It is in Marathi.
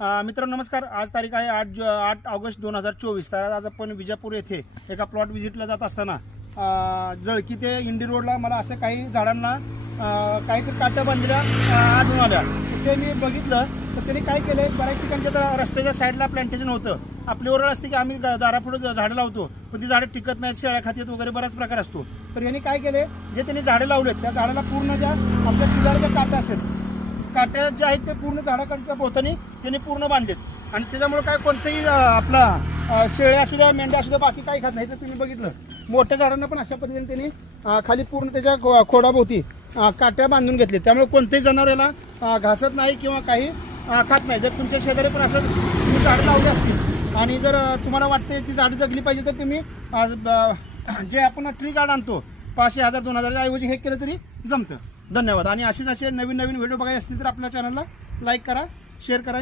मित्रांनो नमस्कार. आज तारीख आहे 8 ऑगस्ट 2024. तर आज आपण विजापूर येथे एका प्लॉट व्हिजिटला जात असताना जळकी ते इंडी रोडला मला असे काही झाडांना काहीतरी काट्या बांधल्या आढळून आल्या. ते मी बघितलं तर त्यांनी काय केलं, बऱ्याच ठिकाणच्या रस्त्याच्या साईडला प्लांटेशन होतं. आपली ओरड असते की आम्ही दारापुढे झाडं लावतो पण ती झाडं टिकत नाहीत, शेळ्या खात्यात वगैरे बराच प्रकार असतो. तर यांनी काय केले, जे त्यांनी झाडं लावलेत त्या झाडाला पूर्ण ज्या आपल्या चिलारच्या काट्या असतात, काट्या जे आहेत ते पूर्ण झाडाकडच्या भोवतानी त्यांनी पूर्ण बांधलेत. आणि त्याच्यामुळे काय कोणतेही आपला शेळ्या असू द्या, मेंढ्या असू द्या, बाकी काही खात नाही. तर तुम्ही बघितलं मोठ्या झाडांना पण अशा पद्धतीने त्यांनी खाली पूर्ण त्याच्या खोडाभोवती काट्या बांधून घेतले. त्यामुळे कोणतेही जनावर याला घासत नाही किंवा काही खात नाही. जर तुमच्या शेजारी पण असं तुम्ही झाडं लावली असतील आणि जर तुम्हाला वाटते ती झाडं जगली पाहिजे तर तुम्ही जे आपण ट्री गार्ड आणतो 500, 1000, 2000 ऐवजी हे केलं तरी जमतं. धन्यवाद. आणि असे नवीन व्हिडिओ बघायचे असतील तर आपल्या चॅनलला लाईक करा, शेअर करा.